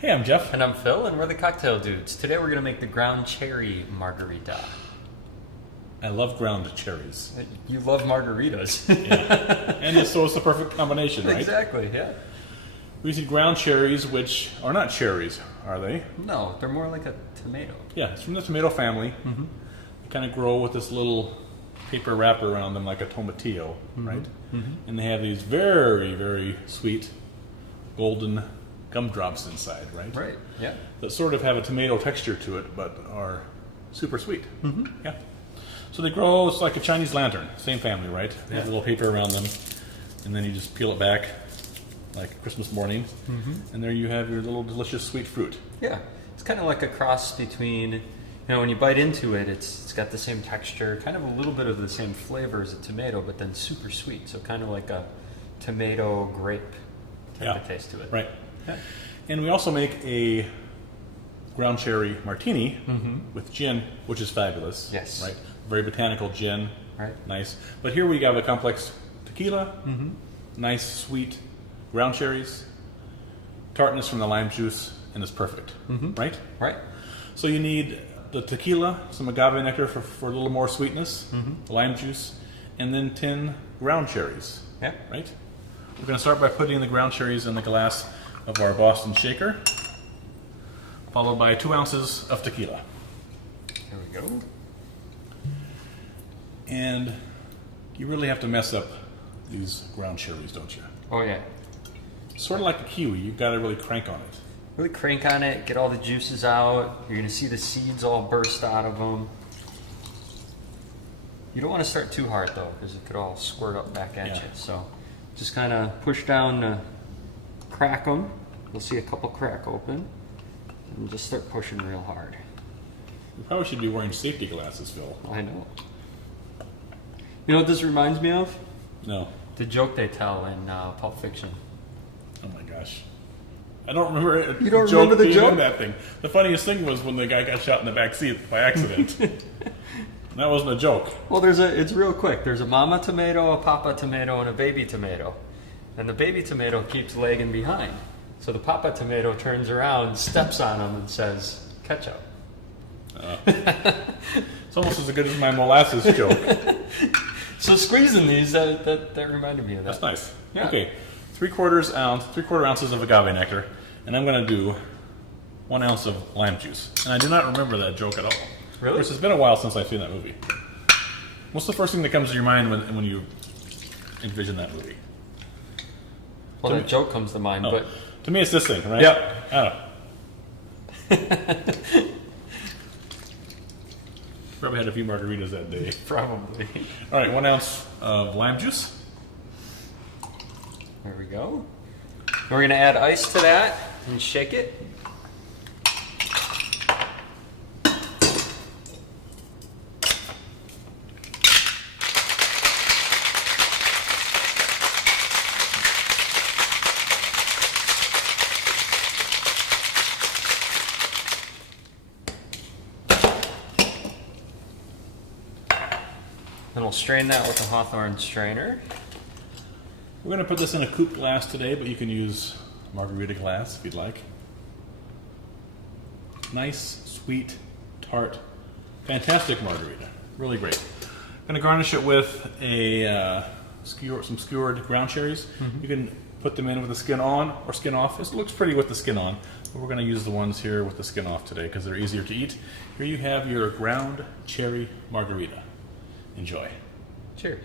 Hey, I'm Jeff. And I'm Phil, and we're the Cocktail Dudes. Today we're going to make the Ground Cherry Margarita. I love ground cherries. You love margaritas. Yeah. And so it's the perfect combination, right? Exactly, yeah. We see ground cherries, which are not cherries, are they? No, they're more like a tomato. Yeah, it's from the tomato family. Mm-hmm. They kind of grow with this little paper wrapper around them like a tomatillo, right? Mm-hmm. And they have these very, very sweet golden gumdrops inside, right? Right, yeah. That sort of have a tomato texture to it, but are super sweet. Mm-hmm. Yeah. So they grow, it's like a Chinese lantern, same family, right? They have a little paper around them, and then you just peel it back like Christmas morning, and there you have your little delicious sweet fruit. Yeah, it's kind of like a cross between, you know, when you bite into it, it's got the same texture, kind of a little bit of the same flavor as a tomato, but then super sweet. So kind of like a tomato grape type of taste to it. Right. Yeah. And we also make a Ground Cherry Martini with gin, which is fabulous. Yes. Right. Very botanical gin. Right. Nice. But here we have a complex tequila, nice sweet ground cherries, tartness from the lime juice, and it's perfect. Right? Right. So you need the tequila, some agave nectar for a little more sweetness, the lime juice, and then 10 ground cherries. Yeah. Right? We're going to start by putting the ground cherries in the glass of our Boston shaker, followed by 2 ounces of tequila. There we go. And you really have to mess up these ground cherries, don't you? Oh, yeah. Sort of like a kiwi, you've got to really crank on it. Really crank on it, get all the juices out. You're going to see the seeds all burst out of them. You don't want to start too hard, though, because it could all squirt up back at you. So just kind of push down, crack them. You'll see a couple crack open. And just start pushing real hard. You probably should be wearing safety glasses, Phil. I know. You know what this reminds me of? No. The joke they tell in Pulp Fiction. Oh my gosh. I don't remember it. You don't remember the being joke? in that thing. The funniest thing was when the guy got shot in the back seat by accident. That wasn't a joke. Well, it's real quick. There's a mama tomato, a papa tomato, and a baby tomato. And the baby tomato keeps lagging behind. So the papa tomato turns around, steps on him, and says, ketchup. It's almost as good as my molasses joke. So squeezing these, that reminded me of that. That's nice. Yeah. Okay, 3/4 ounces of agave nectar, and I'm going to do 1 ounce of lime juice. And I do not remember that joke at all. Really? Of course, it's been a while since I've seen that movie. What's the first thing that comes to your mind when you envision that movie? Well, that joke comes to mind, but... To me, it's this thing, right? Yep. I don't know. Probably had a few margaritas that day. Probably. All right, 1 ounce of lime juice. There we go. We're going to add ice to that and shake it. Then we'll strain that with a Hawthorne strainer. We're going to put this in a coupe glass today, but you can use margarita glass if you'd like. Nice, sweet, tart, fantastic margarita. Really great. I'm going to garnish it with some skewered ground cherries. You can put them in with the skin on or skin off. It looks pretty with the skin on, but we're going to use the ones here with the skin off today because they're easier to eat. Here you have your ground cherry margarita. Enjoy. Cheers.